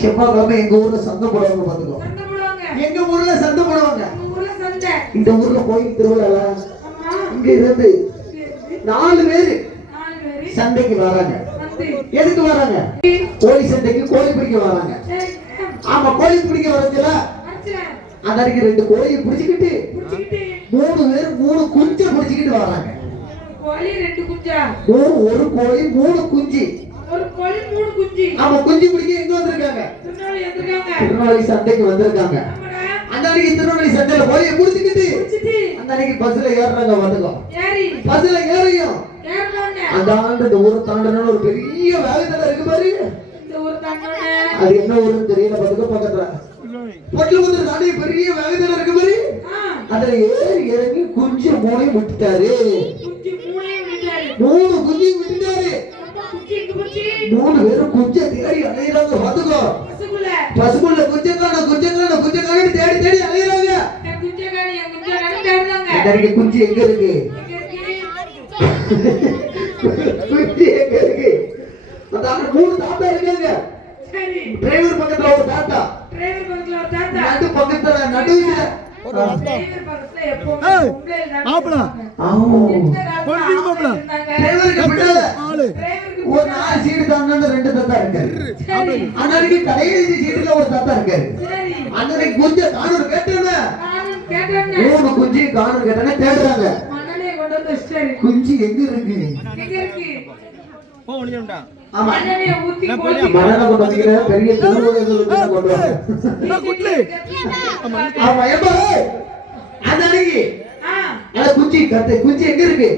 செவ்வாய்க்கிழமை எங்க ஊர்ல சந்தை போடுவாங்க பாத்துக்கோ. எங்க ஊர்ல சந்தை போடுவாங்க. இந்த ஊர்ல கோயில் திருவிழா இங்க இருந்து 4 பேரு சந்தைக்கு வராங்க. எதுக்கு வராங்க? கோழி சந்தைக்கு கோழி பிடிக்க வராங்க. ஆமா, கோழி பிடிக்க வரதுல அதற்கு 2 கோழியை பிடிச்சிக்கிட்டு 3 பேர் 3 குஞ்சை பிடிச்சிக்கிட்டு வராங்க. கோழி 2 குஞ்சா? ஒரு கோழி 3 குஞ்சு. ஒரு கோழி 3 குஞ்சு. ஆமா, குஞ்சு பிடிக்க எங்க வந்திருக்காங்க? திருநெல்வேலி சந்தைக்கு வந்திருக்காங்க. அந்த அன்னைக்கு திருநெல்வேலி சந்தையில கோழியை பிடிச்சிக்கிட்டு அந்த அன்னைக்கு பஸ்ல ஏறுறாங்க. வந்துக்கோ, பஸ்ல ஏறியும் அந்த ஆண்டு இந்த ஊரை தாண்டணும் ஒரு பெரிய வேலைத்தலை இருக்கு பாரு. அது என்ன ஊருன்னு தெரியல. பத்துக்கோ பக்கத்துல பொட்டில் வந்து தாண்டி பெரிய வேலைத்தலை இருக்கு பாரு. அதுல ஏறி இறங்கி குஞ்சு 3 விட்டுட்டாரு. 3 குஞ்சு விட்டுட்டாரு. 3 பேரும் குஞ்சை தேடி அலையிறாங்க. பாத்துக்கோ, பசுக்குள்ள குஞ்சை காணோம் தேடி தேடி அலையிறாங்க. குஞ்சு எங்க இருக்கு? குஞ்சு எங்க இருக்கு? அதான் 3 தாத்தா இருக்காங்க. டிரைவர் பக்கத்துல ஒரு தாத்தா, நடு பக்கத்துல நடுவுல ஒரு சீடு தாங்க 2 தாத்தா இருக்காரு. அன்னைக்கு கடைசி சீட்டுல ஒரு தாத்தா இருக்காரு. அன்னைக்கு குஞ்ச காணூர் கேட்டேன்னு 3 குஞ்சு காணூர் கேட்டானே தேடுறாங்க. குஞ்சு எங்க இருக்கு? பெரிய குச்சி குச்சி எங்க இருக்கு?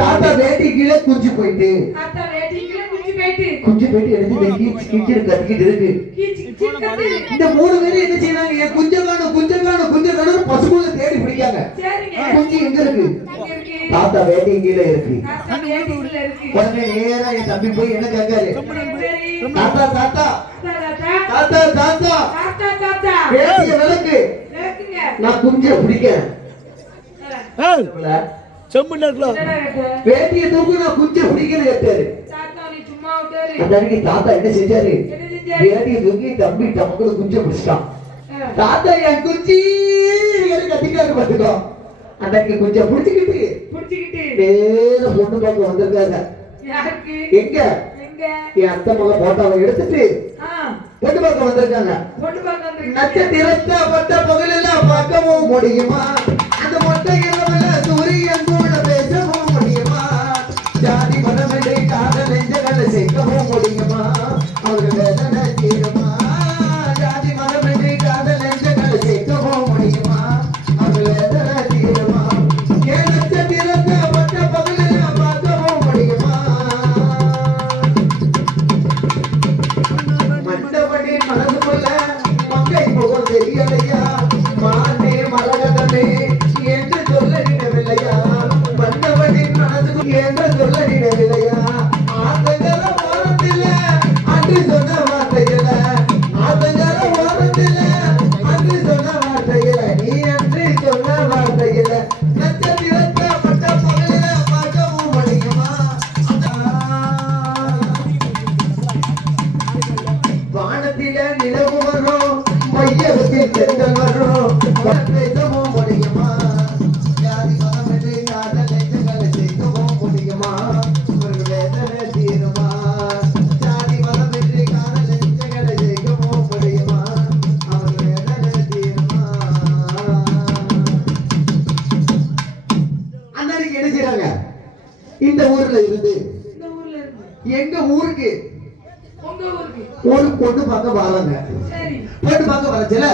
தாத்தா வேட்டி கீழே குஞ்சு போயிட்டு எடுத்து கத்திக்கிட்டு இருக்கு. இந்த 3 பேரும் என்ன செய்யறாங்க? குஞ்ச காணும் பசுக்குள்ள தேடி பிடிக்காங்க. குஞ்சு எங்க இருக்கு? தாத்தா வேட்டி கீழே இருக்கு. உடனே நேரா என் தம்பி போய் என்ன கேட்காரு? தாத்தா தாத்தா தாத்தா தாத்தா வேட்டிய விளக்கு, நான் குஞ்ச பிடிக்கிறேன். வேட்டிய தூக்கு, நான் குஞ்ச பிடிக்கிறேன் கேட்டாரு. தாத்தா என்ன செஞ்சாரு? வேட்டிய தூக்கி தம்பி டமக்குள்ள குஞ்ச பிடிச்சிட்டான். தாத்தா என் குச்சி கத்திக்காரு. பாத்துக்கோ, அன்னைக்கு குஞ்ச பிடிச்சுக்கிட்டு நேர பொண்ணு பார்க்க வந்திருக்காங்க. எங்க? என் அத்தை மக போட்டோவை எடுத்துட்டு பொண்ணு பார்க்க வந்திருக்காங்க. நட்சத்திரத்தை பட்ட பகலெல்லாம் பார்க்கவும் முடியுமா? அந்த மொட்டை இரவுல சூரியன் கூட பேசவும் முடியுமா? ஜாதி மதமில்லை காதல் நெஞ்சங்களை சேர்க்கவும் முடியுமா? அவர்கள் வேதனை தீருமா? ஜாதி மதமில்லை காதல் நெஞ்சங்களை சேர்க்கவும் முடியுமா? அவர்கள் வேதனை தீருமா? என் நட்சத்திரத்தை பட்ட பகலெல்லாம் பார்க்கவும் முடியுமா? மண்டபடி மனதுக்குள்ள மங்கை முகம் தெரியலையா? மானே மலகதமே என்று சொல்லவில்லையா? மண்டபடி மனதுக்கு என்று சொல்லவில்லையா? ஆத்தங்கர ஓரத்தில் அன்று சொன்ன வார்த்தையில, ஆத்தங்கர ஓரத்தில் அன்று சொன்ன வார்த்தையில, நீ அன்று சொன்ன வார்த்தையில நட்சத்திரத்தை பட்ட பகலில பார்க்கவும் முடியுமா? வானத்தில நிலவு வரும், மையத்தில் செங்கல் வரும், பேசவும் முடியுமா? ஜாதி மதமில்லை காதல் நெஞ்சங்களை சேர்க்கவும் முடியுமா? இவர்கள் வேதனை தீருமா? ஜாதி மதமில்லை காதல் நெஞ்சங்களை சேர்க்கவும் முடியுமா? அவர்கள் வேதனை தீருமா? அன்னைக்கு என்ன செய்றாங்க? இந்த ஊர்ல இருந்து எங்க ஊருக்கு ஒரு பொண்ணு பார்க்க வராங்க. பொண்ணு பார்க்க வரச்சல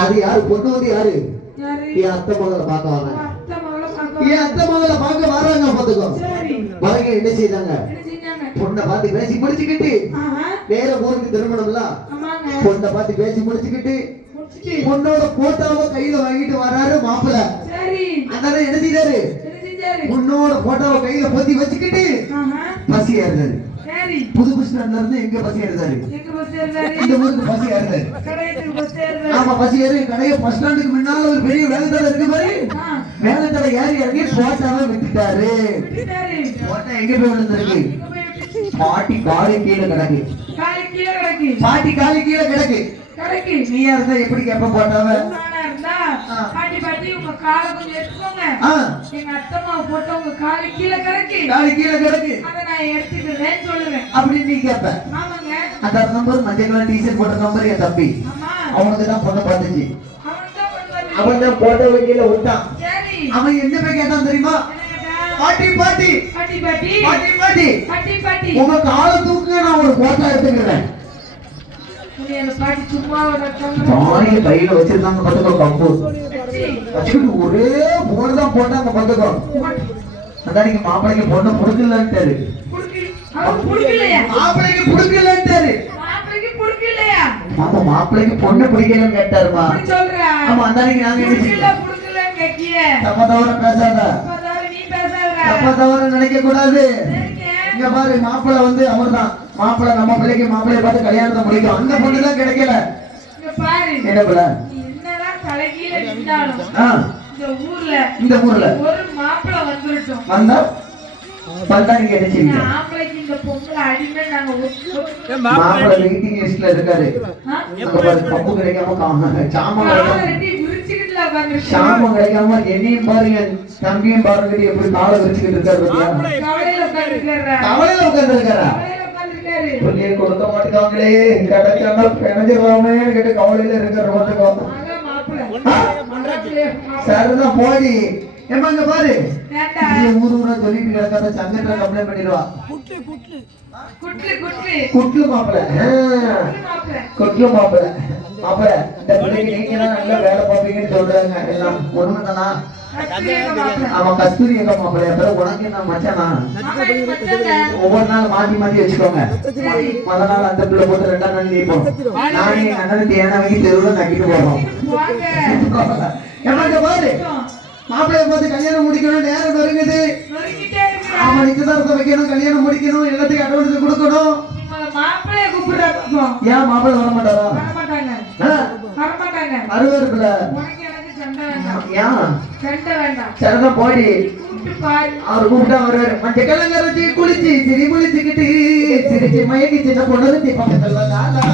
அது யாரு? பொண்ணு வந்து யாரு? என் அத்தை மகளை பார்க்க வராங்க. என் அத்தை மகளை பார்க்க வராங்க. பாத்துக்கோ, வரங்க என்ன செய்தாங்க? பொண்ணை பார்த்து பேசி முடிச்சுக்கிட்டு நேர ஊருக்கு திருமணம்ல பொண்ணை பார்த்து பேசி முடிச்சுக்கிட்டு பொண்ணோட போட்டோவை கையில வாங்கிட்டு வராரு மாப்பிள்ள. அதனால என்ன செய்தாரு? பொண்ணோட போட்டோவை கையில பொத்தி வச்சுக்கிட்டு பசி ஏறாரு. சரி புது பஸ் ஸ்டாண்ட்ல இருந்து எங்க பஸ் ஏறுதாரு எங்க பஸ் ஏறுறாரு இந்த ஊருக்கு பஸ் ஏறுதாரு கடைக்கு பஸ் ஏறுறாரு ஆமா பஸ் ஏறி கடைய பஸ் ஸ்டாண்டுக்கு முன்னால ஒரு பெரிய வேலைத்தலை இருக்கு பாரு வேலைத்தலை ஏறி இறங்கி போட்டாவை விட்டுட்டாரு விட்டுட்டாரு போட்டா எங்க போய் விழுந்திருக்கு எங்க போய் விட்டுச்சு பாட்டி காலி கீழே கிடக்கு காலி கீழே கிடக்கு பாட்டி காலி கீழே கிடக்கு கடைக்கு நீயா இருந்தா எப்படி கேப்ப போட்டாவ நானா இருந்தா பாட்டி பாட்டி உங்க காலை கொஞ்சம் எடுத்துக்கோங்க எங்க அத்தம்மா போட்டு உங்க காலு கீழே கிடக்கு காலி கீழே கிடக்கு அதை நான் எடுத்துக்கிறேன்னு சொல்லுவேன் அப்படின்னு நீ கேப்ப ஆமாங்க அந்த நம்பர் மஞ்சள் கலர் டிஷர்ட் போட்ட நம்பர் என் தம்பி ஆமா அவனுக்கு தான் பொண்ணு பார்த்துச்சு அவன் தான் பண்ணுவாரு அவன் தான் போட்டோ கீழே விட்டான் சரி அவன் என்ன போய் கேட்டான் தெரியுமா என்ன கேட்டா பாட்டி பாட்டி பாட்டி பாட்டி பாட்டி பாட்டி பாட்டி பாட்டி உங்க காலை தூக்குங்க நான் ஒரு போட்டோ எடுத்துக்கிறேன் உன்னை அந்த பாட்டி சும்மா தானிய கையில வச்சிருந்தாங்க பாத்துக்கோ கம்பு வச்சுக்கிட்டு ஒரே போன் தான் போட்டாங்க பாத்துக்கோ அதான் நீங்க மாப்பிளைக்கு பொண்ணு புடுக்கலன்ட்டாரு அவன் புடிக்கலையா மாப்பிளைக்கு புடுக்கலன்ட்டாரு மாப்பிளைக்கு புடிக்கலையா ஆமா மாப்பிளைக்கு பொண்ணு பிடிக்கலன்னு கேட்டாருமா அப்படி சொல்றா ஆமா அந்தானிக்கு நாங்க புடிக்கல புடிக்கலன்னு கேக்கியே தப்ப தவற பேசாத அப்பதான் நீ பேசாதடா தப்ப தவற நினைக்க கூடாது சரிங்க இங்க பாரு மாப்பிள்ளை வந்து அவர்தான் மாப்பிள்ளை நம்ம பிள்ளைக்கு மாப்பிள்ளைய பார்த்து கல்யாணத்தை முடிக்கும் அந்த பொண்ணு தான் கிடைக்கல இங்க பாரு என்ன பிள்ளை நீ என்னதான் தலைகீழ நின்னாலும் இந்த ஊர்ல ஒரு மாப்பிள்ளை வந்துட்டோம் வந்தா வந்தா நீங்க என்ன செய்வீங்க ஆம்பளைக்கு இந்த பொம்பளை அடிமை நாங்க மாப்பிள்ளை வெயிட்டிங் லிஸ்ட்ல இருக்காரு அங்க பாரு பப்பு கிடைக்காம சாமம் கிடைக்காம விரிச்சுக்கிட்டுல உட்காந்துருக்கோம் சாமம் கிடைக்காம என்னையும் பாருங்க தம்பியும் பாருங்க எப்படி காலை வச்சுக்கிட்டு இருக்காரு பாத்தியா கவலையில உட்காந்துருக்காரு கவலையில உட்கார்ந்து இருக்காரா கவலையில உட்காந்துருக்காரு புள்ளிய கொடுக்க மாட்டேங்காங்களே கிடைச்சாண்டா பிணைஞ்சிடலாமே கேட்டு கவலையில இருக்கிற பார்த்துக்கோ அதான் மாப்பிள்ளை சரிதான் போடி ஏமா இங்க பாரு ஏண்டா நீ ஊரு ஊரா சொல்லிட்டு கிடக்காத சங்கத்துல கம்ப்ளைண்ட் பண்ணிடுவா குட்லு குட்லு மாப்பிள மாப்பிள்ளை குட்லு மாப்பிள மாப்பிள இந்த பிள்ளைக்கு நீங்க தான் நல்ல வேலை பார்ப்பீங்கன்னு சொல்றாங்க எல்லாம் உண்மைதானா அவன் கஸ்தூரி எங்க மாப்பிள அப்புறம் உனக்கு என்ன மச்சானா ஒவ்வொரு நாள் மாத்தி மாத்தி வச்சுக்கோங்க முத நாள் அந்த பிள்ளை போட்டு ரெண்டாம் நாள் நீப்போம் நானே எங்க அண்ணனுக்கு ஏன்னா வாங்கி தெருவுல நக்கிட்டு போறோம் ஏமா இங்க பாரு மாப்பிள்ளைய பார்த்து கல்யாணம் முடிக்கணும் நேரம் நெருங்குது ஆமா நிச்சயதார்த்தம் வைக்கணும் கல்யாணம் முடிக்கணும் எல்லாத்துக்கும் அட்வான்ஸ் கொடுக்கணும் மாப்பிள்ளைய கூப்பிடுறாங்க ஏன் மாப்பிள்ளை வர மாட்டாரா வரமாட்டாங்க அருவருப்புல உனக்கு எனக்கு சண்டை வேண்டாம் ஏன் சண்டை வேண்டாம் சரிதான் போடி கூப்பிட்டு பாரு அவர் கூப்பிட்டா வருவாரு மஞ்ச கலங்கரைச்சி குளிச்சு சிரி குளிச்சுக்கிட்டு சிரிச்சு மயக்கி சின்ன பொண்ணு பக்கத்துல நாளா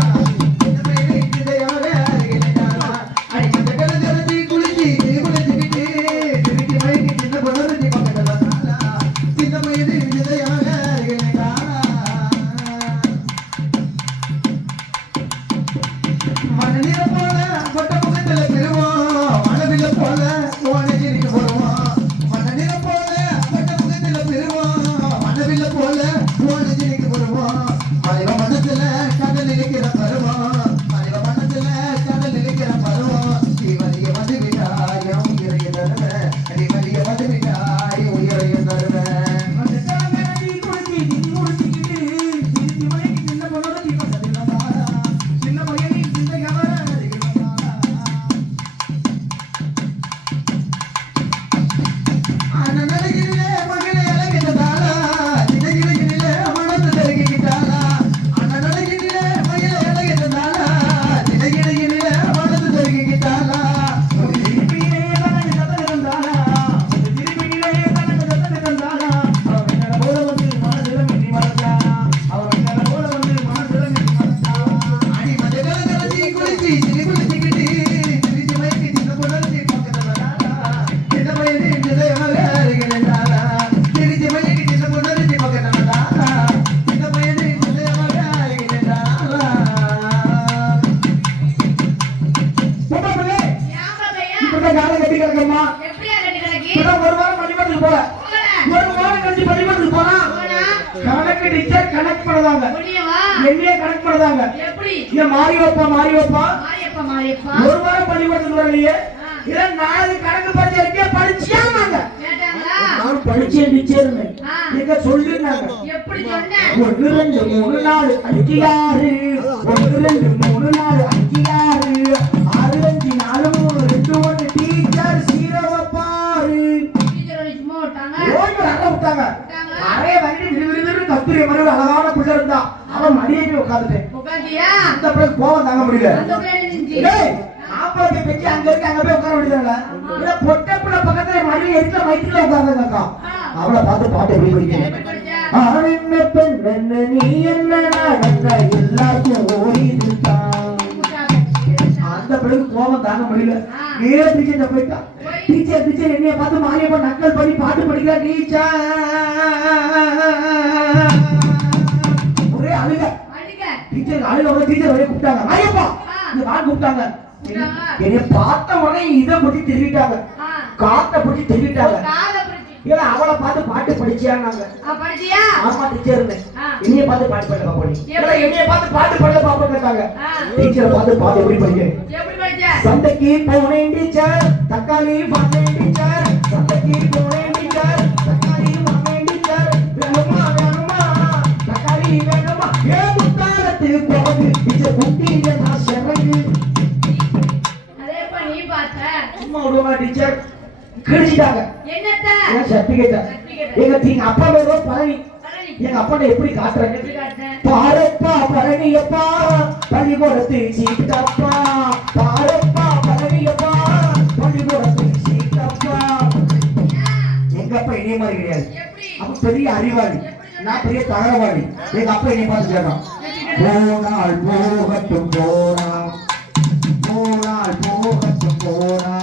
கனெக்ட் பண்ணுவாங்க என்னையே கனெக்ட் பண்ணுவாங்க மாறி வைப்பா ஒரு வாரம் பள்ளிக்கூடத்துக்கு வரலையே இதான் நாளைக்கு கணக்கு பரிச்சை படிச்சியாங்க நான் படிச்சேன் நிச்சயம் நீங்க சொல்லிருந்தாங்க 1 2 3 4 5 6 1 2 3 4 5 6 6 5 4 3 2 1 டீச்சர் சீரவ பாரு டீச்சர் சும்மா விட்டாங்க ஓடி வர விட்டாங்க நிறைய வந்து விறுவிறுன்னு கத்தி கஸ்தூரி மாதிரி ஒரு அழகான பிள்ளை இருந்தா அவன் மடியே போய் உட்காந்துட்டேன். அந்த பிள்ளை கோவம் தாங்க முடியல. ஆப்பாக்கு பெற்று அங்க இருக்கு அங்க போய் உட்கார வேண்டியதுல இல்ல பொட்ட பிள்ளை பக்கத்துல மடியில எடுத்து வயிற்றுல உட்கார்ந்தாங்க. அவளை பார்த்து பாட்டு எப்படி படிக்கிறேன். ஆண் பெண் என்ன நீ என்ன எல்லாருக்கும் ஓடிதான். அந்த பிள்ளைக்கு கோபம் தாங்க முடியல. நேர டீச்சர் போயிட்டா. டீச்சர் என்னைய பார்த்து மாரியப்பா நக்கல் பண்ணி பாட்டு படிக்கிறா. டீச்சர் ஒரே அழுக. டீச்சர் அழுக. டீச்சர் ஒரே கூப்பிட்டாங்க. மாரியப்பா இந்த வாங்க கூப்பிட்டாங்க. என்னைய பார்த்த உடனே இதை பத்தி தெரிவிட்டாங்க. காத்த பத்தி தெரிவிட்டாங்க. ஏன்னா அவளை பார்த்து பாட்டு படிச்சியாங்க. ஆமா டீச்சர் என்னைய பார்த்து பாட்டு பாடல பாப்போம். என்னைய பார்த்து பாட்டு பாடல பாப்போம் கேட்டாங்க. டீச்சரை பார்த்து பாட்டு எப்படி படிக்க. சந்தைக்கு போனேன் டீச்சர் தக்காளி வாங்கினேன் டீச்சர். சந்தைக்கு போனேன் டீச்சர் தக்காளி வாங்கினேன் டீச்சர். வேணுமா தக்காளி வேணுமா ஏ முத்தாரத்து போகுது டீச்சர் குட்டியில நான் செவங்கு. அதேப்பா நீ பார்த்த சும்மா விடுமா டீச்சர் கிழிச்சிட்டாங்க. என்னத்த சர்டிபிகேட் எங்க அப்பா பேரோ பழனி. எங்க அப்பா எப்படி காட்டுறாங்க பாரப்பா பழனியப்பா பள்ளிக்கூடத்து சீட்டப்பா. பாரப்பா பழனியப்பா பள்ளிக்கூடத்து சீட்டப்பா. எங்க அப்பா இனிய மாதிரி கிடையாது. அப்ப பெரிய அறிவாளி நான் பெரிய தகவவாளி. எங்க அப்பா இனிய பார்த்து கேட்கான். போனால் போகட்டும் போனா போனால் போகட்டும் போனா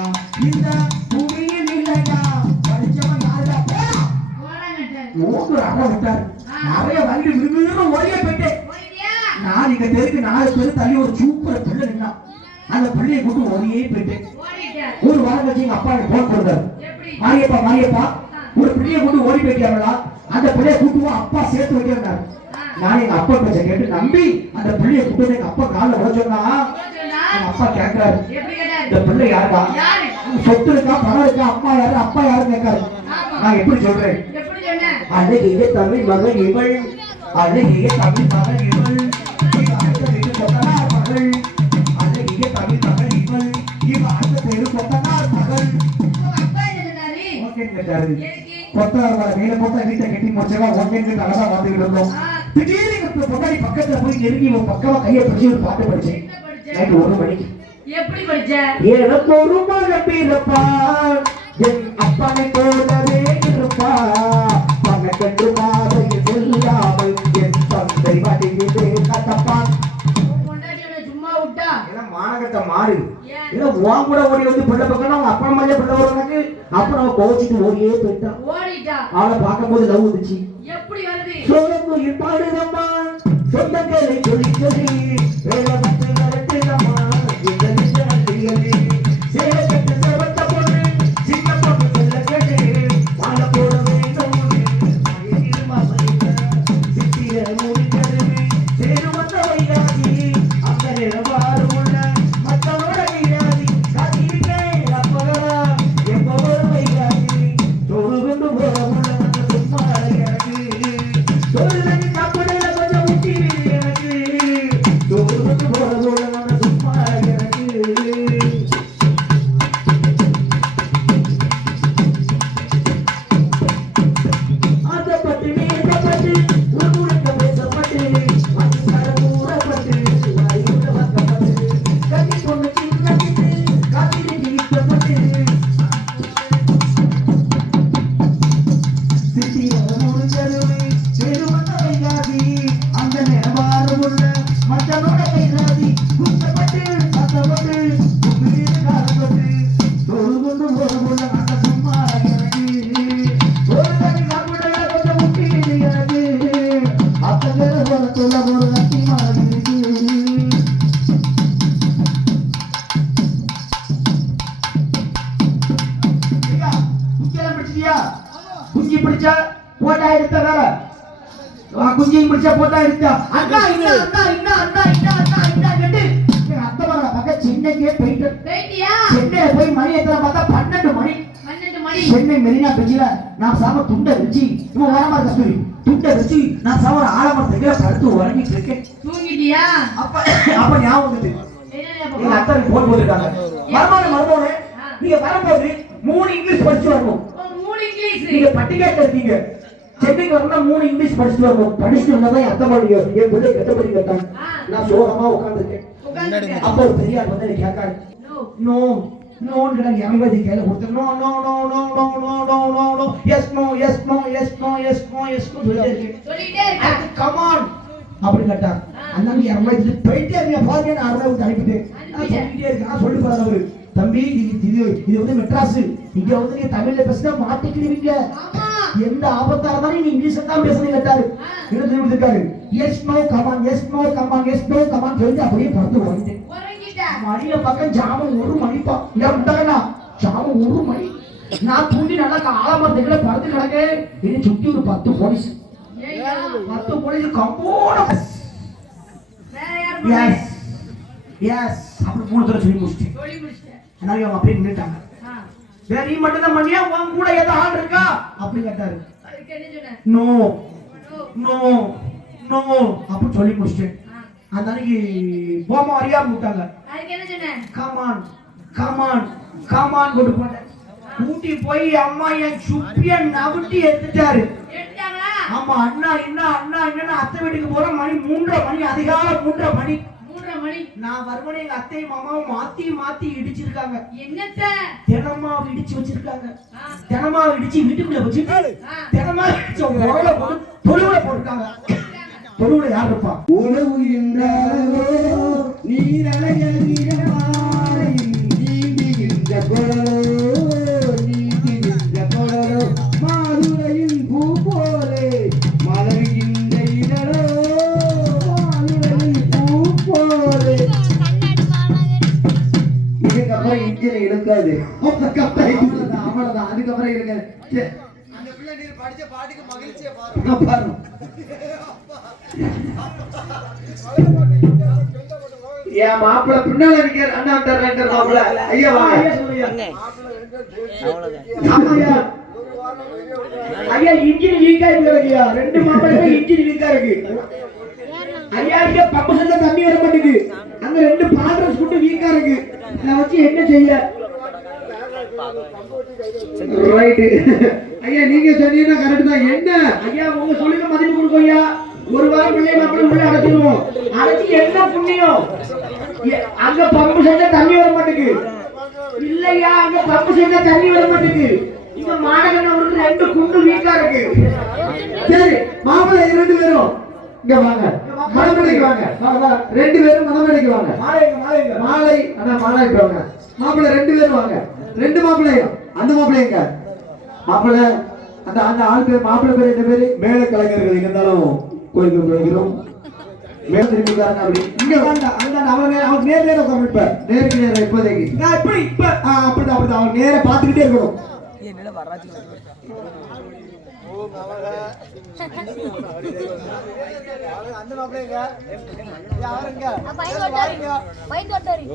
இந்த புவியில் இல்லையா படிச்சவன் யாருடா போனா விட்டாரு. நிறைய வண்டி விரும்பி ஓடியே போயிட்டேன். நான் இங்க தெருக்கு 4 பேர் தள்ளி ஒரு சூப்பர் பிள்ளை நின்னா. அந்த பிள்ளையை கூட்டு ஓடியே போயிட்டேன். ஒரு வாரம் கழிச்சு எங்க அப்பா போன் கொடுத்தாரு. மாரியப்பா ஒரு பிள்ளையை கூட்டு ஓடி போயிட்டாங்களா அந்த பிள்ளைய கூட்டுவோம் அப்பா சேர்த்து வைக்கிறாரு. நான் எங்க அப்பா பேச்ச கேட்டு நம்பி அந்த பிள்ளைய கூட்டு எங்க அப்பா காலில் விட சொன்னா எங்க அப்பா கேட்கிறாரு இந்த பிள்ளை யாருடா சொத்து இருக்கா பணம் இருக்கா அம்மா யாரு அப்பா யாரு கேட்காரு. நான் எப்படி சொல்றேன் அழகிய தமிழ் மகன் இவள் அழகிய தமிழ் மகன் இவள் மகள் அழகிய தமிழ் மகன் இவள் இவ அடுத்த பேரு கொத்தனார் மகள். கொத்தனார் மேல போட்டா வீட்டை கட்டி முடிச்சா ஒன்னு அழகா வந்துகிட்டு இருந்தோம். திடீர்னு பொன்னாடி பக்கத்துல போய் நெருங்கி பக்கமா கையை பிடிச்சி ஒரு பாட்டு படிச்சேன். நைட்டு 1 மணிக்கு. எப்படி படிச்ச? எனக்கு ஒரு மகன் பிறப்பான் என் அப்பனை போலவே இருப்பான். பணக்கென்று மாதையில் செல்லாமல் என் தந்தை வடிவிலே கட்டப்பான். சும்மா விட்டா ஏன்னா மானகத்தை மாறு. ஏன்னா உன் கூட ஓடி வந்து பிள்ளை பக்கம் அவங்க அப்பா அம்மாலே பிள்ளை வருவாங்க. அப்ப நம்ம கோச்சிட்டு ஓடியே போயிட்டான். அவளை பார்க்கும் போது லவ் வந்துச்சு. எப்படி வருது? சோழங்குயில் பாடுதம்மா சொந்தங்களை சொல்லி சொல்லி வேலை வந்து வரட்டுதம்மா. குஞ்சி பிடிச்சா போட்டா எடுத்த வேற குஞ்சி பிடிச்சா போட்டா எடுத்தா அண்ணா இன்னா அண்ணா இன்னா அண்ணா இன்னா அண்ணா இன்னா கேட்டு அத்தை மகள பக்கம் சென்னைக்கே போயிட்டியா? சென்னை போய் மணி எத்தனை பார்த்தா 12 மணி. சென்னை மெரினா பீச்ல நான் சாம துண்டை வச்சு இவன் ஓரமா கஸ்தூரி துண்டை வச்சு நான் சாம ஆலமரத்துக்கு படுத்து உறங்கிட்டு இருக்கேன். தூங்கிட்டியா? அப்ப ஞாபகம் வந்துட்டு எங்க அத்தை போன் போட்டுருக்காங்க. மருமகனே நீங்க வரும்போது 3 இங்கிலீஷ் படிச்சு வரணும். 3 இங்கிலீஷ் நீங்க பட்டிக்காட்டுல இருக்கீங்க. சென்னைக்கு வரணும்னா 3 இங்கிலீஷ் படிச்சுட்டு வரணும். படிச்சுட்டு வந்தாதான் என் அத்தை பாடியோ என் பிள்ளை கெட்டபடி கேட்டான். நான் சோகமா உட்காந்துருக்கேன். அப்போ ஒரு பெரியார் வந்து எனக்கு கேட்காரு. நோ நோன்னு கேட்டாங்க. எண்பது கையில கொடுத்து no no no no no no no no no yes no yes no yes no yes no yes no சொல்லிட்டே இருக்கு. கமான் அப்படி கேட்டாங்க. அண்ணாங்க 200 போயிட்டே இருங்க பாருங்க. நான் 60 விட்டு அனுப்பிட்டேன். நான் சொல்லிட்டே இருக்கேன். நான் சொல்லி போறாரு அவரு. தம்பி இது வந்து மெட்ராஸ். இங்க வந்து நீங்க தமிழ்ல பேசினா மாட்டிக்கிடுவீங்க. எந்த ஆபத்தா இருந்தாலும் நீங்க இங்கிலீஷ்ல தான் பேசணும் கேட்டாரு. என்ன சொல்லி இருக்காரு. Yes no come on yes no come on yes no come on சொல்லி அப்படியே படுத்து ஓடிட்டேன். மணியில பக்கம் ஜாமம் 1 மணிப்பா. ஏன்டா ஜாமம் 1 மணி. நான் தூண்டி நல்லா ஆலமரத்துக்குள்ள படுத்து கிடக்கேன். இனி சுத்தி ஒரு 10 போலீஸ். 10 போலீஸ் கம்போட எஸ் எஸ் அப்படி 3 தடவை சொல்லி முடிச்சிட்டேன். அதனால அவங்க அப்படியே நின்னுட்டாங்க. வேற நீ மட்டும் தான் பண்ணியா உன் கூட ஏதோ ஆள் இருக்கா அப்படி கேட்டாரு. நோ நோ நோ அப்படி சொல்லி முடிச்சிட்டேன். அந்த அன்னைக்கு போமா அறியாம விட்டாங்க. கமான் கமான் கமான் போட்டு போட்டேன். ஊட்டி போய் அம்மா என் சுப்பிய நவுட்டி எடுத்துட்டாரு. ஆமா அண்ணா என்ன அண்ணா என்ன அத்தை வீட்டுக்கு போற மணி 3:30 மணி அதிகாலை 3:30 மணி. நான் வருவனே எங்க அத்தை மாமாவும் மாத்தி மாத்தி இடிச்சிருக்காங்க. என்னத்த தினமாவை இடிச்சு வச்சிருக்காங்க. தினமாவை இடிச்சு வீட்டுக்குள்ள வச்சுட்டு தினமா இடிச்ச உரல போட்டு தொழுவுல போட்டுருக்காங்க. தொழுவுல யார் இருப்பா? உணவு என்றாலோ நீரலையாய் நீங்குகின்ற குரலோ நீங்குகின்ற குரலோ மாதுளையின் பூ போலே மலர்கின்ற இதழோ மாதுளையின் பூ போலே. இதுக்கப்புறம் இன்ஜின் இழுக்காது. அவ்வளவுதான். அதுக்கப்புறம் இருக்காது. அந்த பிள்ளை நீர் படிச்ச பாட்டுக்கு மகிழ்ச்சியை பாருங்க. ஏன் மாப்பிள்ள பின்னால நிக்கிற அண்ணா தர்றாங்க மாப்பிள்ள. ஐயா வாங்க. ஐயா இன்ஜின் லீக்கா இருக்குயா. 2 மாப்பிள்ளைக்கு இன்ஜின் லீக்கா இருக்கு. ஐயா இங்க பம்பு செல்ல தண்ணி வர மாட்டேங்குது. அங்க 2 பாட்ரஸ் குட்டு வீக்கா இருக்கு. நான் வச்சு என்ன செய்ய? ரைட். ஐயா நீங்க சொன்னீங்கன்னா கரெக்ட் தான். என்ன ஐயா உங்க சொல்லுங்க மதிப்பு கொடுங்க ஐயா. ஒரு வாரம் பிள்ளை மாப்பிள்ளை உள்ள அடைச்சிடுவோம். அடைச்சி என்ன புண்ணியம்? அங்க பம்பு செஞ்சா தண்ணி வர மாட்டேங்குது. இல்லையா அங்க பம்பு செஞ்சா தண்ணி வர மாட்டேங்குது. இங்க மாடகன் அவருக்கு 2 குண்டு வீக்கா இருக்கு. சரி மாப்பிள்ளை 2 பேரும் இங்க வாங்க. மணமேடைக்கு வாங்க. 2 பேரும் மணமேடைக்கு வாங்க. மாலை அண்ணா மாலைக்கு வாங்க. மாப்பிள்ளை 2 பேரும் வாங்க. 2 மாப்பிள்ளையும் அந்த மாப்பிள்ளைங்க மாப்பிள்ளை அந்த அந்த ஆள் பேர் மாப்பிள்ளை பேர் என்ன பேரு? மேல கலைஞர்கள் இருந்தாலும் கோயிலுக்கு போகிறோம். மேல திரும்பிக்காரங்க அப்படி இங்க வேண்டாம். அதான் அவங்க நேர உட்கார்ந்து நேருக்கு நேரம் இப்போதைக்கு நான் எப்படி இப்ப அப்படிதான் அப்படிதான் அவங்க நேர பாத்துக்கிட்டே இருக்கணும். என்னடா வராச்சு அந்த மாப்பிள்ளைங்க யாருங்க பைக் ஓட்டறி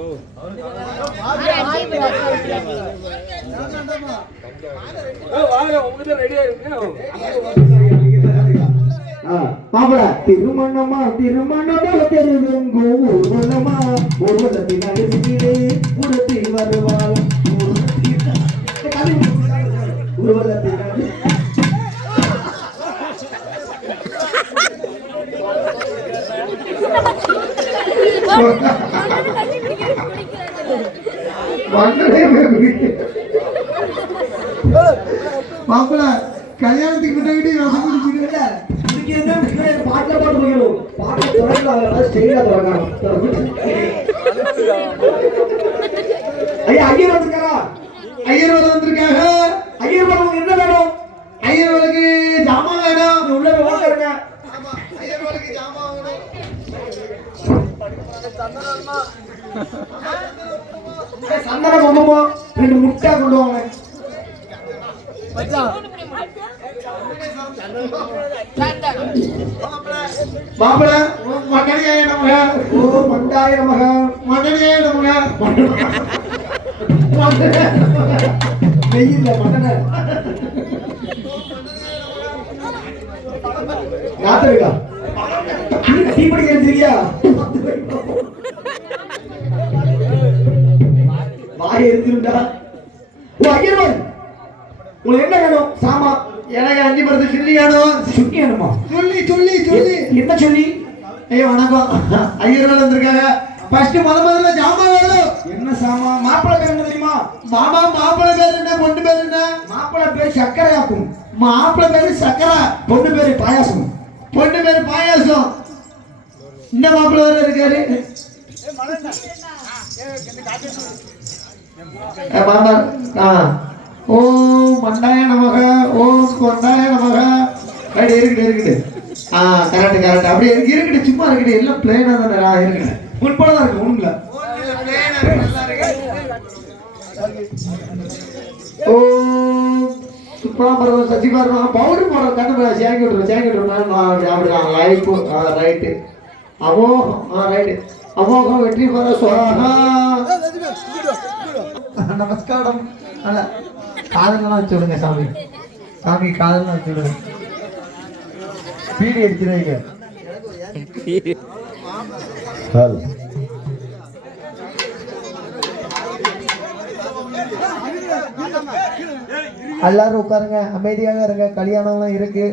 மாப்பிள திருமணமா திருமணமா தெருவெங்கோ ஊர்வலமா ஊர்வலத்தில் அழுதிலே உடுத்தி வருவாள் ஊர்வலத்தில் மாப்பிள கல்யாணத்துக்கு முன்னாடி பாட்டுல பாட்டு போயிடும். பாட்டு தொடங்கலாம் ஸ்டெயிலா தொடங்கலாம். ஐயா ஐயர் வந்திருக்காரா? ஐயர் வந்திருக்காங்க. ஐயர் வரவங்க என்ன வேணும்? ஐயர் வரக்கு ஜாமான் வேணும். உள்ள ஓடுங்க. ஐயர் வரக்கு ஜாமான் வேணும். சந்தன பொம்மை 2 முட்டை கொண்டு வாங்க. மாப்பிள மண்டனியாய நமக. ஓ மண்டாய நமக. மண்டனியாய நமக. வெயில்ல மண்டன யாத்திரிக்கா தீப்படி கேட்டிருக்கியா? வாய் எரிஞ்சிருந்தா. ஓ ஐயர்வாள் உங்களுக்கு என்ன வேணும்? சாமா எனக்கு 5 பரத்து சொல்லி வேணும். சுண்ணி வேணுமா? சொல்லி சொல்லி சொல்லி என்ன சொல்லி? ஐயோ வணக்கம், ஐயர் வந்திருக்காங்க. ஃபர்ஸ்ட் முதல்ல ஜாமான் வேணும். என்ன சாமான்? மாப்பிள்ளை பேர் என்ன தெரியுமா? மாமா மாப்பிள்ளை பேர் என்ன, பொண்ணு பேர் என்ன? மாப்பிள்ளை பேர் சக்கரையாக்கும், மாப்பிள்ளை பேரு சக்கரை, பொண்ணு பேரு பாயாசம். பொண்ணு பேரு பாயாசம். இந்த மாப்பிள்ளை வேற இருக்காரு. மாமா ஓம் மண்டாய நமக, ஓம் கொண்டாய நமக. அப்படி இருக்குது. கரெக்ட் அப்படியே இருக்குது. சும்மா இருக்குது, எல்லாம் பிளேனா தானே இருக்குது. முன்போல தான் இருக்கு, ஒண்ணுல. ஓம் சுப்ராமரம் சசிபாரம் பவுடர் போடுற கண்ணு சேங்கி விட்டுருவேன். அப்படிதான் லைஃப் ரைட்டு. அமோகம் ரைட்டு. அமோகம் வெற்றி பெற சுவாகா. நமஸ்காரம். காதலாம் வச்சு விடுங்க சாமி. சாமி காதலாம் வச்சு விடுங்க. பீடி அடிச்சிருவீங்க. எல்லாரும் உட்காருங்க, அமைதியாக இருங்க. கல்யாணம்லாம் இருக்கு,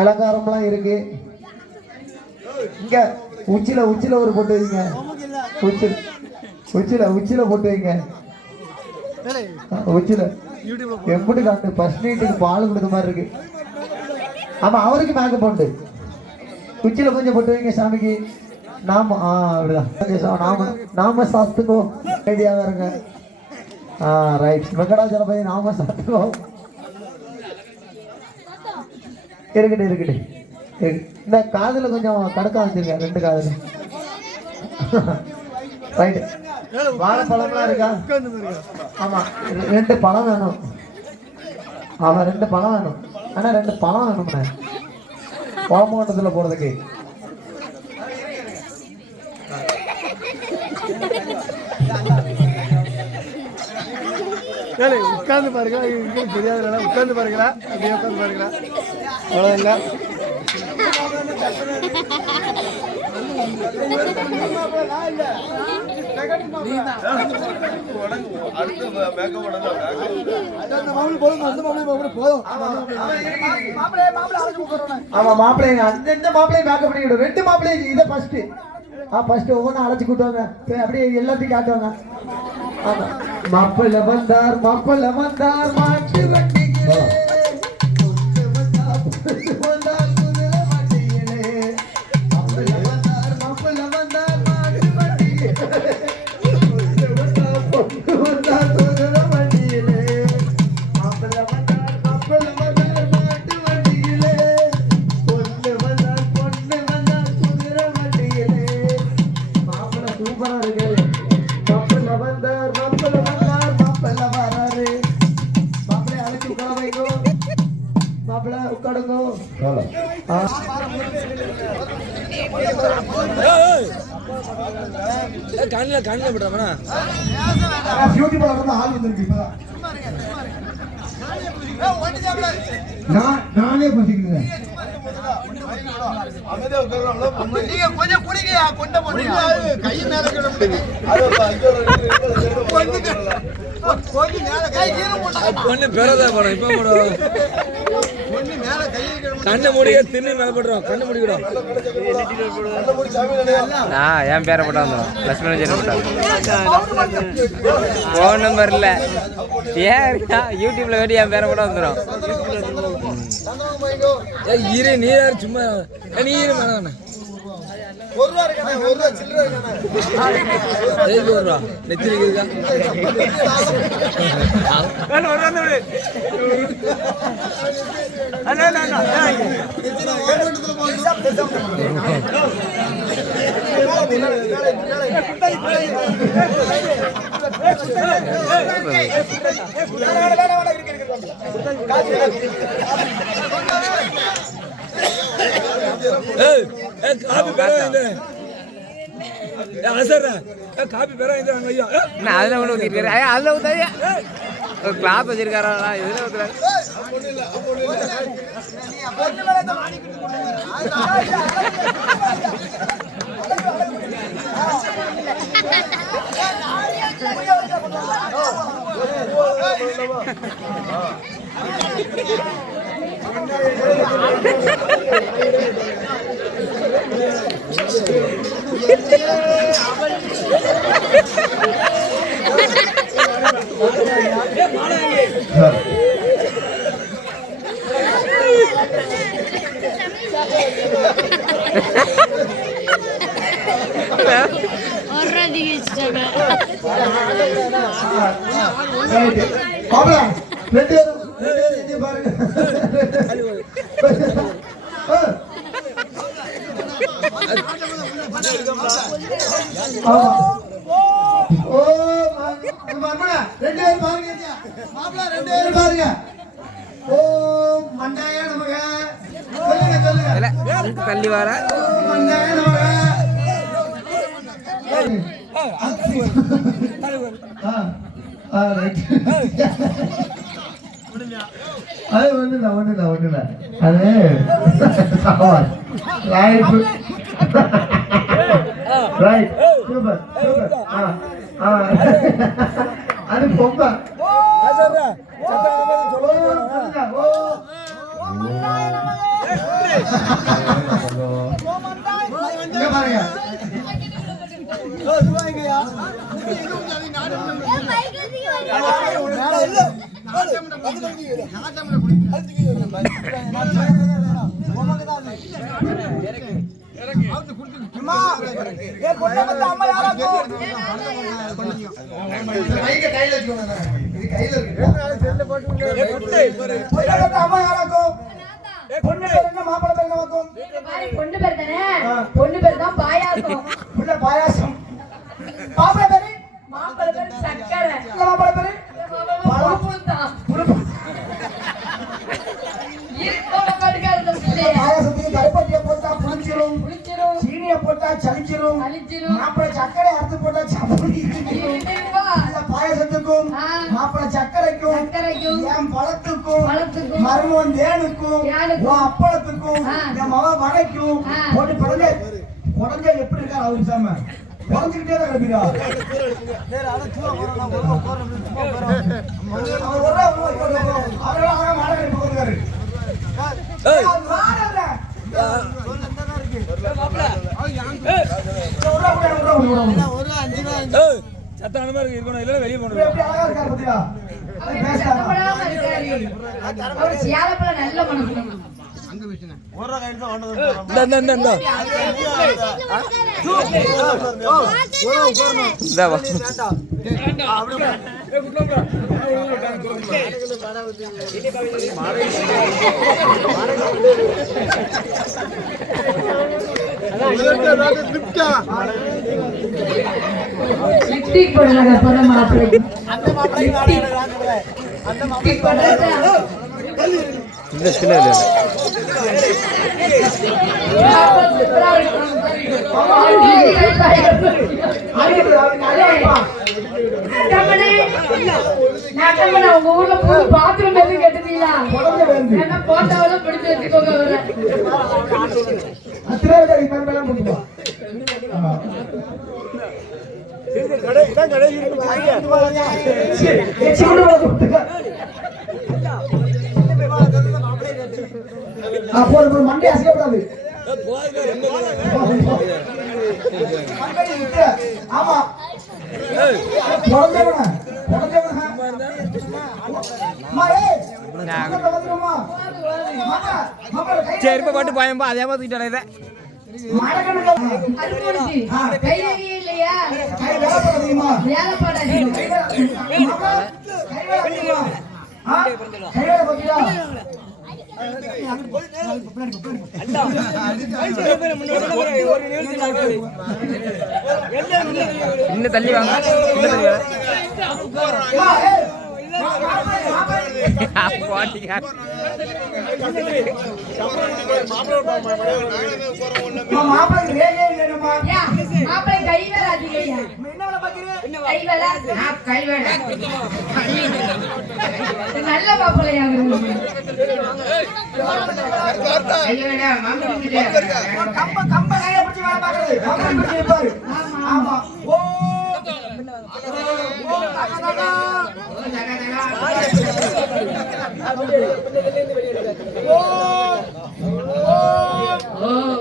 அலங்காரம்லாம் இருக்கு. இங்க உச்சில ஒரு போட்டு வைங்க. உச்சில போட்டு வைங்க. உச்சில எப்படி காட்டு ஃபர்ஸ்ட் நைட்டுக்கு பால் கொடுத்த மாதிரி இருக்கு. ஆமா, அவருக்கு மேக்கப் உண்டு. உச்சில கொஞ்சம் போட்டு வைங்க சாமிக்கு. நாம அப்படிதான் நாம சாத்துக்கோ. ஐடியாவா இருங்க. ரைட். வெங்கடாச்சலபதி நாம சாத்துக்கோ. இருக்கட்டு. இந்த காதுல கொஞ்சம் கணக்கா வச்சிருக்க, 2 காதுல. ரைட். வாழைப்பழம்லாம் இருக்கா? ஆமா, 2 பழம் வேணும். ஆமா, 2 பழம் வேணும். ஆனா 2 பழம் வேணும்ண்ணே ஓமோட்டத்துல போறதுக்கு. உட்கார்ந்து பாருங்களா, தெரியாத உட்கார்ந்து பாருங்களா, அப்படியே உட்கார்ந்து பாருங்களா, அவ்வளோதாங்க. ஆமா, மாப்பிள்ளை அந்த மாப்பிள்ளையை மேக்கப் பண்ணிக்கிடும். 2 மாப்பிள்ளை இதை ஃபர்ஸ்ட் ஒவ்வொன்றும் அழைச்சி கூட்டுவாங்க. அப்படியே எல்லாத்தையும் காட்டுவாங்க. ஆமா, மாப்பிள்ளை வந்தார் மாட்டு வண்டியிலே. கண்ணில் விடுறா ஆள் வந்துருக்கு. நானே பசிக்கிறேன். பொண்ணு பெறதா படம் இப்ப போடும். கண்ணை முடிய தின்னு மேல போடுறோம். கண்ணு முடிக்கிறோம். என் பேரை போட்டா வந்துடும். லட்சுமணன் ஃபோன் நம்பர் இல்லை. ஏன் யூடியூப்ல வேண்டி என் பேரை போட்டா வந்துடும். இரு நீ யார் சும்மா நீ இரு மேடம். நெத்திரிக்கு இருக்கா? காபி பேரா அதுல ஒண்ணு ஊத்திருக்காரு. அதுல ஊத்தாது ஒரு கிளாஸ் வச்சிருக்காரா? இதுல ஊத்துறாரு. தள்ளி வர அது ஒண்ணுல அது ரைட் சூப்பர் அது பொம்பை பொண்ணு பேர் தான் பாயாசம். பாயாசம் மாப்பிள்ளை பேர் சக்கரை. பாயாசத்துக்கு கருப்பட்டியை போட்டா புளிச்சிரும், சீனியை போட்டா சளிச்சிரும், மாப்பிள்ளை சக்கரை அறுத்து போட்டா சப்படி. பாயாசத்துக்கும் மாப்பிள்ளை சக்கரைக்கும் என் பழத்துக்கும் மருமகன் தேனுக்கும் அப்பளத்துக்கும் என் மக வடைக்கும் போட்டு குழந்தை எப்படி இருக்காரு அவரு சாம குறைஞ்சிக்கிட்டே தான் கிடப்பீரா அவரெல்லாம் மாட கட்டி போகிறாரு சத்தான மாதிரி இருக்கணும் இல்ல வெளியே போகணும். நல்ல மனசு லிப்டிக் போடுறாங்க அப்பற மாப்பிள்ளை லிப்டிக் போடுறாங்க இந்த சில இல்ல உங்க ஊர்ல புது பாத்ரூம் எதுவும் கேட்டீங்களா? என்ன போட்டாவெல்லாம் பிடிச்சு வச்சுக்கோங்க. மண்டே அசையப்படாது. ஆமா சரி இப்ப பாட்டு பயம்பா அதே மாதிரி இதை இல்லையா வேலைப்பாடு இன்னும் தள்ளி வாங்க நல்ல மாப்பிள்ளையா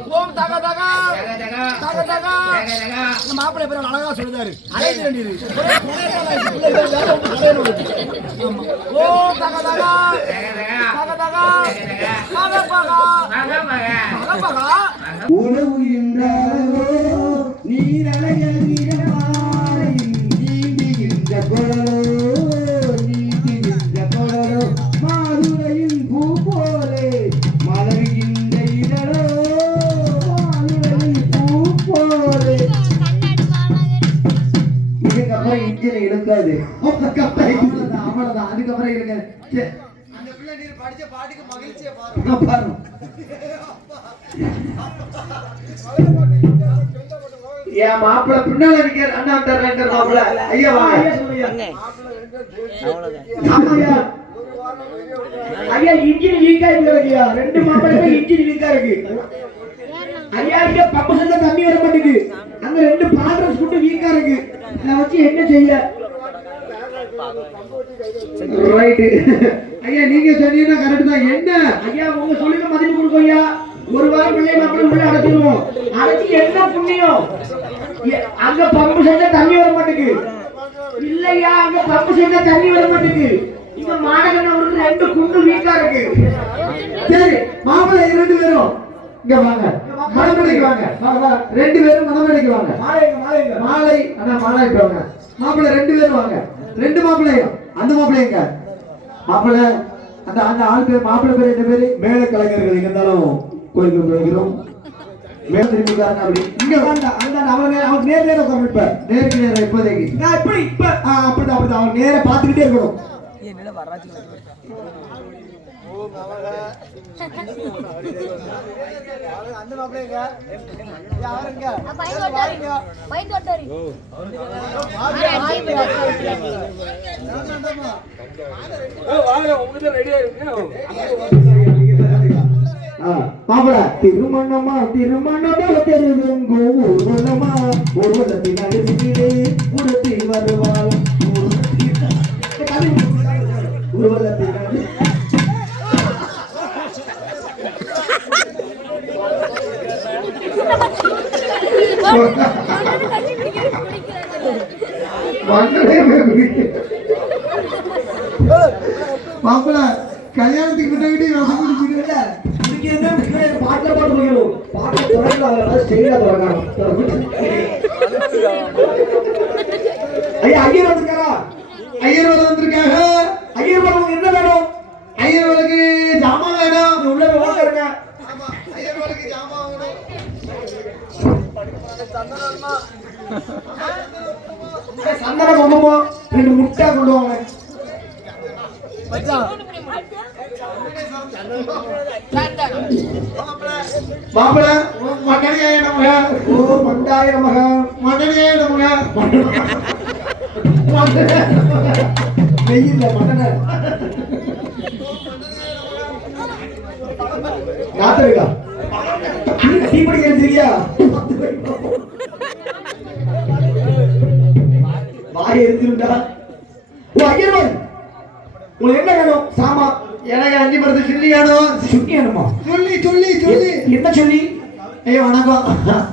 ஓம் மாப்பிள்ளை பேர் அழகா சொல்லுதாரு அழைக்க வேண்டியது ஓ தக தகா உணவு என்றாலோ நீரலையல் நீரமாலை நீந்துகின்ற குழலோ நீந்துகின்ற குழலோ மாதுளையின் பூ போலே மலர்கின்ற இதழோ மாதுளையின் பூ போலே. இதுக்கப்புறம் இன்ஜின் இழுக்காது அவ்வளவுதான். அதுக்கப்புறம் இருக்காது. அந்த பிள்ளை நீர் படிச்ச பாட்டுக்கு மகிழ்ச்சியை பாருங்க. ஏன் மாப்பிள்ள பின்னால நிக்கிற அண்ணா தர்றேன் மாப்பிள்ள ஐயா வாங்க ஐயா இன்ஜின் வீக்கா இருக்குயா. 2 மாப்பிள்ளைக்கு இன்ஜின் வீக்கா இருக்கு ஐயா. இங்க பம்பு செஞ்ச தண்ணி வர மாட்டேங்குது. அங்க 2 பாட்ரஸ் குட்டு வீக்கா இருக்கு. நான் வச்சு என்ன செய்ய? ரைட் ஐயா நீங்க சொன்னீங்கன்னா கரெக்ட் தான். என்ன ஐயா உங்க சொல்லுங்க மதிப்பு கொடுக்கும் ஐயா. ஒரு வாரம் பிள்ளை மாப்பிள்ளை உள்ள அடைச்சிருவோம். அடைச்சி என்ன புண்ணியம்? அங்க பம்பு செஞ்சா தண்ணி வர மாட்டேங்குது. இல்லையா அங்க பம்பு செஞ்சா தண்ணி வர மாட்டேங்குது. இங்க மாடகன் அவருக்கு 2 குண்டு வீக்கா இருக்கு. சரி மாப்பிள்ளை 2 பேரும் இங்க வாங்க. மணமேடைக்கு வாங்க. 2 பேரும் மணமேடைக்கு வாங்க. மாலை அண்ணா மாலை வாங்க. மாப்பிள்ளை 2 பேரும் வாங்க. 2 மாப்பிள்ளையும் அந்த மாப்பிள்ளைங்க மாப்பிள்ளை அந்த அந்த ஆள் பேர் மாப்பிள்ளை பேர் என்ன பேரு? மேல கலைஞர்கள் இருந்தாலும் கோயிலுக்கு போகிறோம். மேல திரும்பிக்காரங்க அப்படி இங்க வேண்டாம். அந்த அவன் நேர உட்கார்ந்து இப்ப நேருக்கு நேரம் இப்போதைக்கு நான் இப்படி இப்ப அப்படிதான் அவன் நேர பாத்துக்கிட்டே இருக்கணும். அந்த மாப்பிள்ளைங்க யாருங்க மாப்பிள திருமணமா திருமணமா தெருவெங்கோ ஊர்வலமா ஊர்வலத்தின் அழுதிலே உடுத்தி வருவாள் ஊர்வலத்தின் மாப்பிள கல்யாணத்துக்கு முன்னாடி பாட்டுல பாட்டு போயிடும். பாட்டு தொடர்ந்து ஸ்டெயிலா தொடங்கணும். ஐயா ஐயர் வந்திருக்காரா? ஐயர் வந்திருக்காங்க. ஐயர் உங்களுக்கு என்ன வேணும்? ஐயர்களுக்கு ஜாமான் வேணும். உள்ள ஓட இருக்க ஐயர்களுக்கு ஜாமான் வேணும். சந்தன குங்குமம் 2 முட்டை கொண்டு வாங்க. மாப்பிள மண்டனியாய நமக. ஓ மண்டாய நமக. மண்டனியாய நமக. வெயில்ல மண்டன நாத்தரிக்கா தீப்படி எடுத்திருக்கியா? வாய் எடுத்துருந்தா. ஓ ஐயர்வன் உங்களுக்கு என்ன வேணும்? சாமா எனக்கு 5 மரத்து சொல்லி வேணும். சொல்லி வேணுமா? சொல்லி சொல்லி சொல்லி என்ன சொல்லி? ஐயோ வணக்கம்.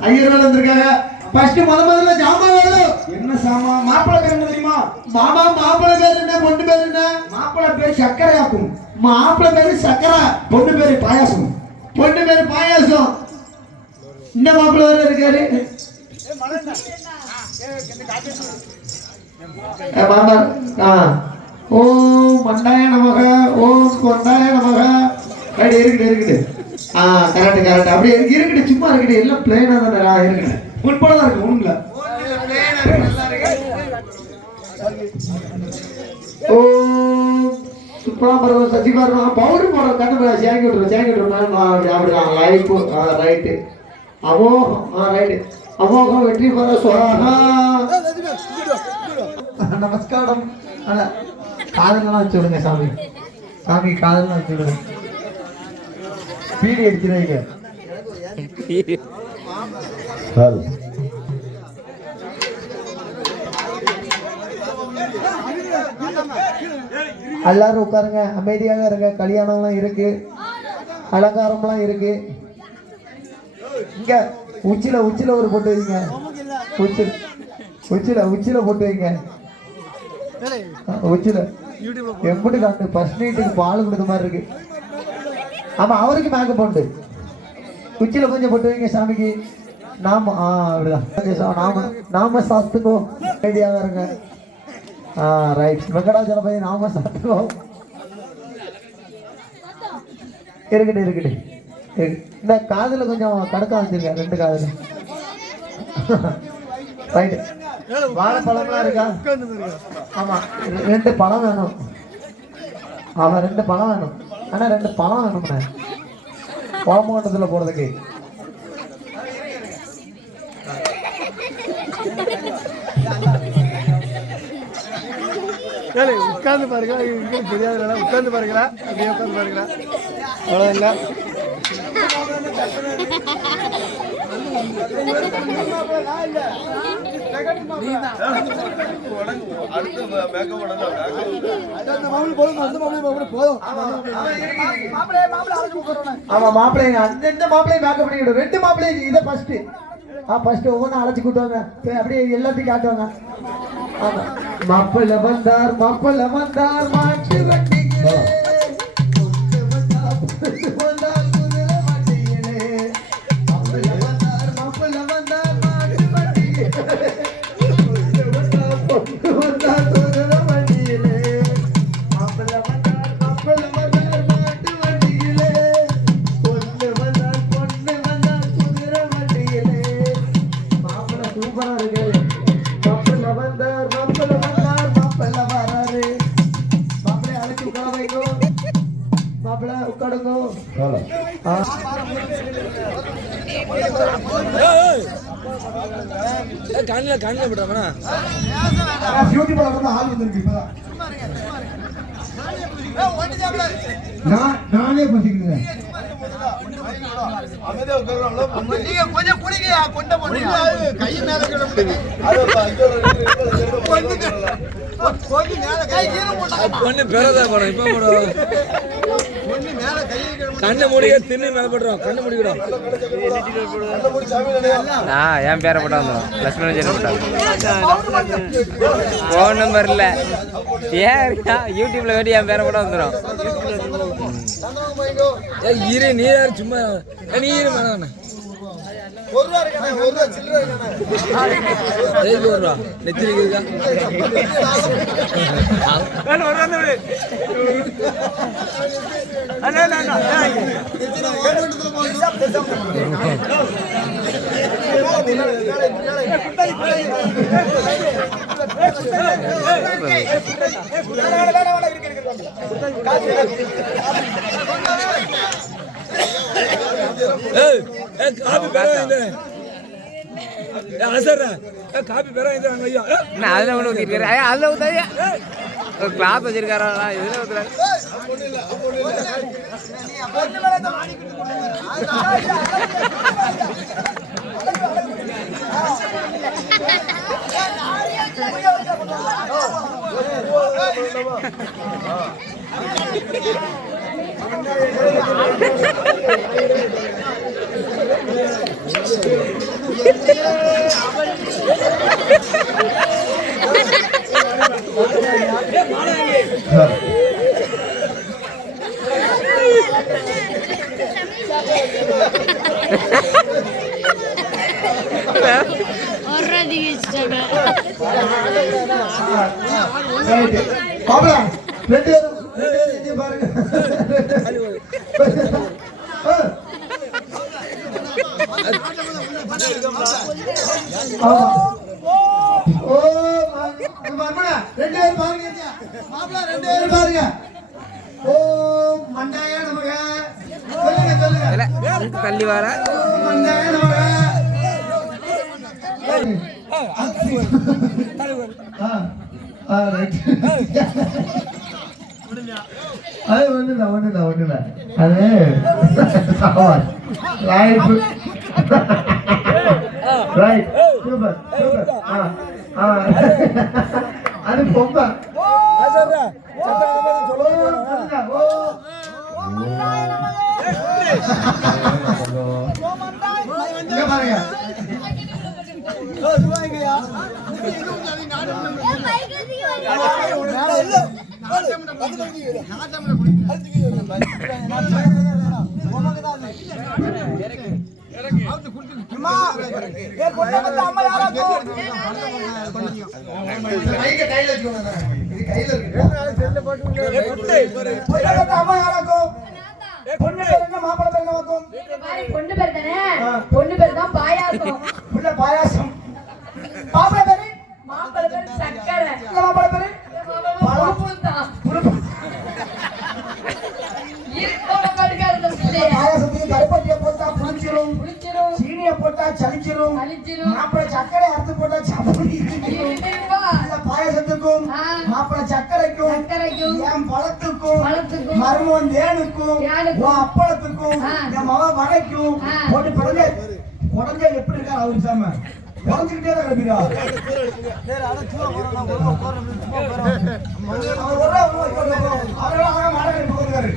ஐயர்வன் வந்திருக்காங்க. ஃபர்ஸ்ட் முதல்ல ஜாமான் வேணும். என்ன சாமான்? மாப்பிள்ளை பேர் என்ன தெரியுமா? மாமா மாப்பிள்ளை பேர் என்ன? பொண்ணு பேர் என்ன? மாப்பிள்ளை பேர் சக்கரையாக்கும். மாப்பிள்ளை பேர் சக்கரை. பொண்ணு பேர் பாயாசம். பொண்ணு பேர் பாயாசம். இந்த மாப்பிள்ளை வேற இருக்காரு. மாமா ஓம் மண்டாய நமக. ஓம் கொண்டாய நமக. அப்படி இருக்குது. Correct correct. அப்படியே இருக்குது. சும்மா இருக்குது. எல்லாம் பிளேனா தான் இருக்குது. உட்படதான் இருக்கு. ஒண்ணுல ஓம் சுப்ராமரம் சசிபாரம் பவுடர் போடுற கண்ணு சேங்கி விட்டுருவேன். அப்படிதான் லைஃப் ரைட்டு. அமோகம் ரைட்டு. அமோகம் வெற்றி பெற சுவாகா. நமஸ்காரம். காதலாம் சொல்லுங்க சாமி. சாமி காதலாம் சொல்லுங்க. பீடி எடுத்துருவீங்க. எல்லாரும் உட்காருங்க. அமைதியாக இருங்க. கல்யாணம்லாம் இருக்கு. அலங்காரம்லாம் இருக்கு. இங்க உச்சில ஒரு போட்டு வைங்க. உச்சில போட்டு வைங்க. உச்சில எப்படி காட்டு ஃபர்ஸ்ட் நைட்டுக்கு பால் கொடுத்த மாதிரி இருக்கு. ஆமா அவருக்கு மேக்கப் உண்டு. உச்சில கொஞ்சம் போட்டு வைங்க சாமிக்கு. நாம அப்படிதான் நாம சாத்துக்கோ ஐடியாவா இருங்க. ரைட் வெங்கடாச்சலபதி நாம சாத்துக்கோ. இருக்கட்டு இந்த காதுல கொஞ்சம் கடக்க வச்சிருக்க 2 காதுல. ரைட் வாழைப்பழம்லாம் இருக்கா? ஆமா 2 பழம் வேணும். ஆமா 2 பழம் வேணும். ஆனா 2 பழம் வேணும்ண்ணே ஓமோட்டத்துல போறதுக்கு. உட்கார்ந்து பாருங்களா, தெரியாதுல உட்கார்ந்து பாருங்களா, அப்படியே உட்கார்ந்து பாருங்களா, அவ்வளோதாங்க. ஆமா மாப்பிள்ளை அந்த மாப்பிள்ளை மேக்கப் பண்ணிக்கிடும். 2 மாப்பிள்ளை இதை ஃபர்ஸ்ட் ஒவ்வொன்றும் அழைச்சி கூட்டுவாங்க. அப்படியே எல்லாத்தையும் காட்டுவாங்க. ஆமா மாப்பிள்ளை வந்தார் மாட்டு வண்டியிலே கண்ணில் விடுறாங்கண்ணா. நானே பசிக்கிறேன். பொண்ணு பெறதா படம் இப்ப போடுவோம். கண்ணை மூடிக்க தின்னு மேல போடுறோம். கண்ணு முடிக்கிறோம். என் பேரை போட்டா வந்துடும். லட்சுமணன் ஃபோன் நம்பர் இல்லை ஏன் யூடியூப்ல வேண்டி என் பேரை போட்டா வந்துடும். ஈரு நீர் சும்மா நீர் வேணாண்ணே. நெத்திரிக்கா காபி பெறாங்க ஐயா. அதுல ஒன்று ஊற்றிருக்காரு. அதுல ஊத்தாங்க கிளாஸ் வச்சிருக்காரா இதுல ஊத்துறாங்க. தள்ளி வர அது ஒண்ணுல அது ரைட் சூப்பர் அது பொம்ப இங்க பாருங்க. கையில வச்சுக்கோங்க. இது கையில இருக்கு. அம்மா யாராக்கும்? பொண்ணு பேர் என்ன, மாப்பிள்ளை பேர் என்னவாக்கும்? பொண்ணு பேர் தானே, பொண்ணு பேர் தான் பாயாசம், புள்ள பாயாசம். மாப்பிள்ளை பேரு? மாப்பிள்ளை பேர் சக்கரை, மாப்பிள்ளை பேரு? பாயாசத்துக்கு கருப்பட்டியை போட்டா புளிச்சிரும், சீனியை போட்டா சலிச்சிரும், மாப்பிள்ளை சக்கரை அறுத்து போட்டா சப்படி. பாயாசத்துக்கும் மாப்பிள்ளை சக்கரைக்கும் என் பழத்துக்கும் மருமகன் தேனுக்கும் உன் அப்பளத்துக்கும் என் மக வடைக்கும் போட்டு பிறந்த உடஞ்சா எப்படி இருக்கா அவரு சாம உடஞ்சுக்கிட்டே தான் கிடப்பீரா. அவரெல்லாம் மாட கட்டி போகிறாரு.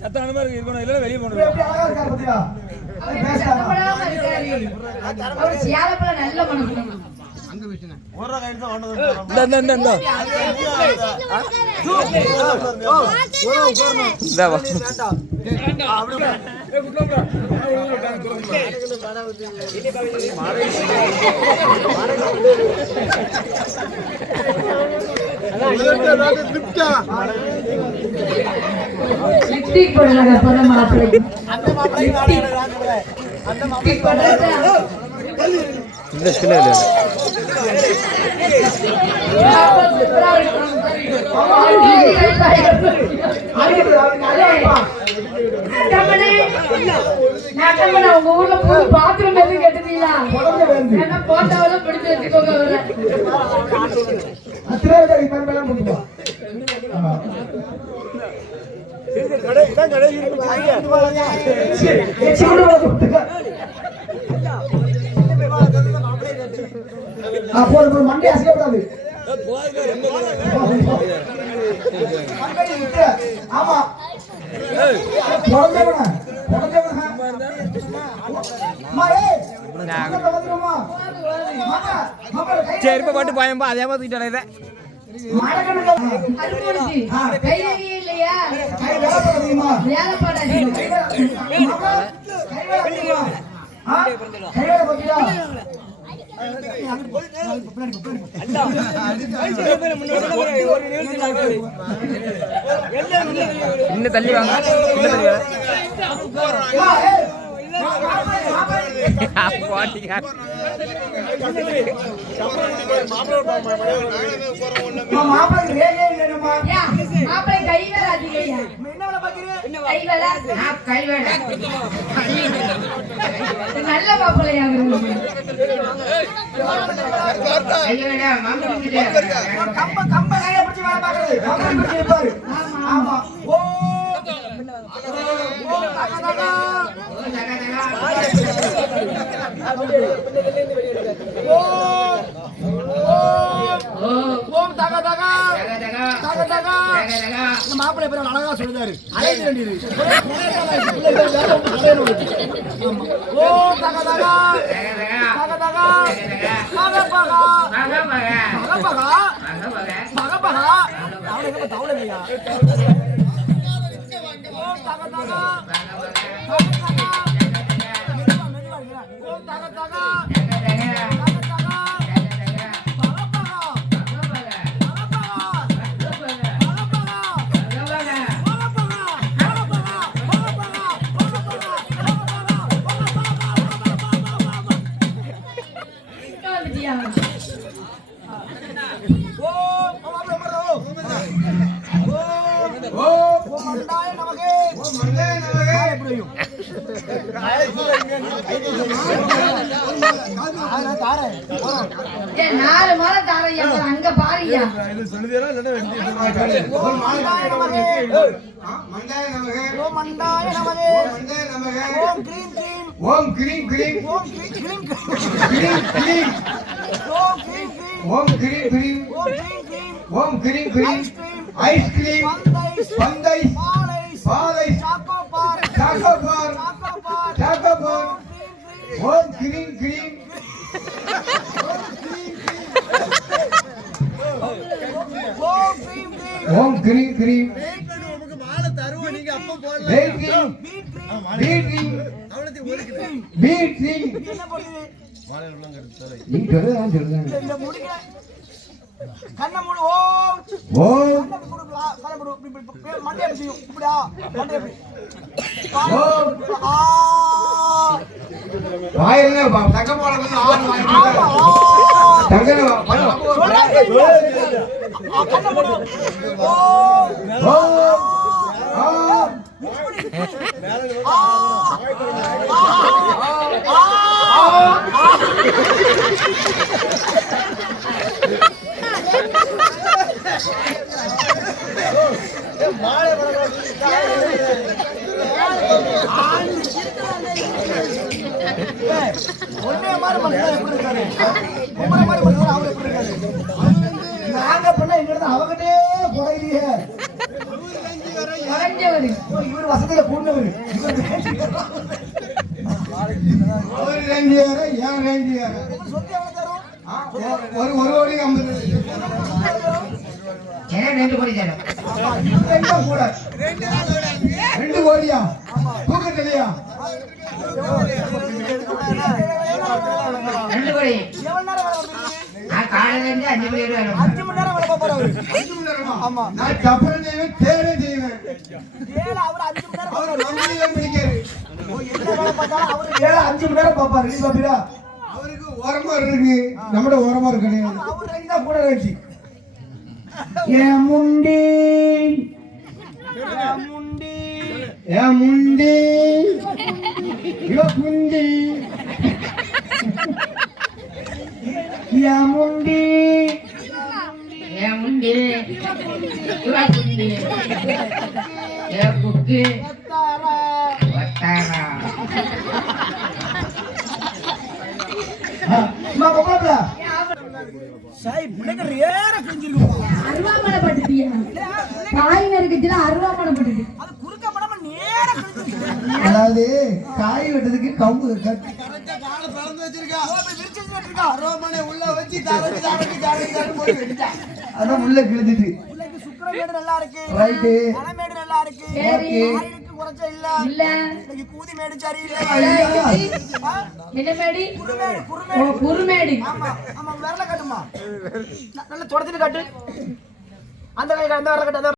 சத்தான மாதிரி இருக்கணும், இல்ல வெளியே போகணும். நல்ல மனசு லிப்டிக் போடுறாங்க அப்பதான் மாப்பிள்ளை. இந்த ஸ்கில் இல்ல உங்க ஊர்ல பாத்ரூம் எதுவும் கேட்டுட்டீங்களா? போட்டாவெல்லாம் பிடிச்சு வச்சுக்கோங்க. மண்டே அசையப்படாது. ஆமா சரி இப்ப பாட்டு பயம்பா அதே மாதிரி இதை இல்லையா இன்னும் தள்ளி வாங்க, இன்னும் தள்ளி நல்ல மாப்பிள்ளையா மாப்பிள்ளை பேர் அழகா சொல்லுதாரு. நாலு மலை தாரையா அங்க பாருயா. ஓம் கிரீம் கிரீம் ஓம் கிரீம் கிரீம் ஓம் கிரீம் கிரீம் ஓம் கிரீம் கிரீம் ஓம் கிரீம் கிரீம் ஐஸ்கிரீம் பந்தை பாலை சாக்கோபார் ஓம் கிரீம் கிரீம் ஓம் கிரீம் கிரீம் கண்ண மூடு ஓம் ஓம் கண்ண மூடு மண்டே அப்படி இப்படியா மண்டே அப்படி ஓம் ஆ வாயில தங்க போல வந்து ஆறு வாயில தங்க கண்ண மூடு ஓம் ஓம் ஓம் ஒண்ணே மாதிரி மனுஷன் எப்படி இருக்காரு உங்களை மாதிரி மனுஷன் அவர் எப்படி இருக்காரு நாங்க பண்ண இங்க இருந்து அவகிட்டே போயிடுங்க மறைஞ்சவரு இவர் வசதியில கூண்டவர் ஒரு ரேஞ்சி வேற ஏன் ரேஞ்சி வேற சொத்து எவ்வளவு தரும் ஒரு கோடி 50 2 கோடி தரும் கூட 2 கோடியா தூக்கத்திலையா 2 கோடி எவ்வளவு நேரம் வேலை பார்ப்பீங்க? நான் காலையில இருந்து 5 மணி வரை 5 மணி நேரம் வேலை பார்ப்பாரு அவரு 5 மணி நேரமா ஆமா நான் சப்பரம் செய்வேன் தேரே செய்வேன் ஏழு அவர் 5 மணி நேரம் அவர் நம்மளையே பிடிக்காரு என்ன வேலை பார்த்தாலும் அவரு ஏழு 5 மணி நேரம் பாப்பாரு நீ பாப்பீரா அவருக்கு ஓரமா இருக்கு நம்மட ஓரமா இருக்கு அவர் அவர் தான் கூட வச்சு ஏன் முண்டி முண்டி ஏன் முண்டி இவ குண்டி ஏன் முண்டி ஏன் முண்டி இவா குண்டி ஏன் குக்கு வட்டாரா நான் போகல சாய் பிள்ளைங்க ஏற கிழிஞ்சிருக்கு அருவாமனை பட்டுட்டியா காய் நறுக்குச்சுல அருவாமனை பட்டுட்டு அது குறுக்க படமா நேர கிழிஞ்சிருக்கு அதாவது காய் வெட்டதுக்கு கம்பு கட்டி அதான் உள்ள கிழிஞ்சிட்டு பிள்ளைக்கு சுக்கிரமேடு நல்லா இருக்கு ரைட்டு மலைமேடு நல்லா இருக்கு சரி. ஆயிலுக்கு குறைச்ச இல்ல இல்ல இன்னைக்கு கூதி மேடு சரியில்லை என்ன மேடி குருமேடு ஓ குருமேடு குருமேடி ஆமா ஆமா விரல காட்டுமா நல்லா தொடச்சிட்டு காட்டு அந்த கை அந்த விரல காட்டு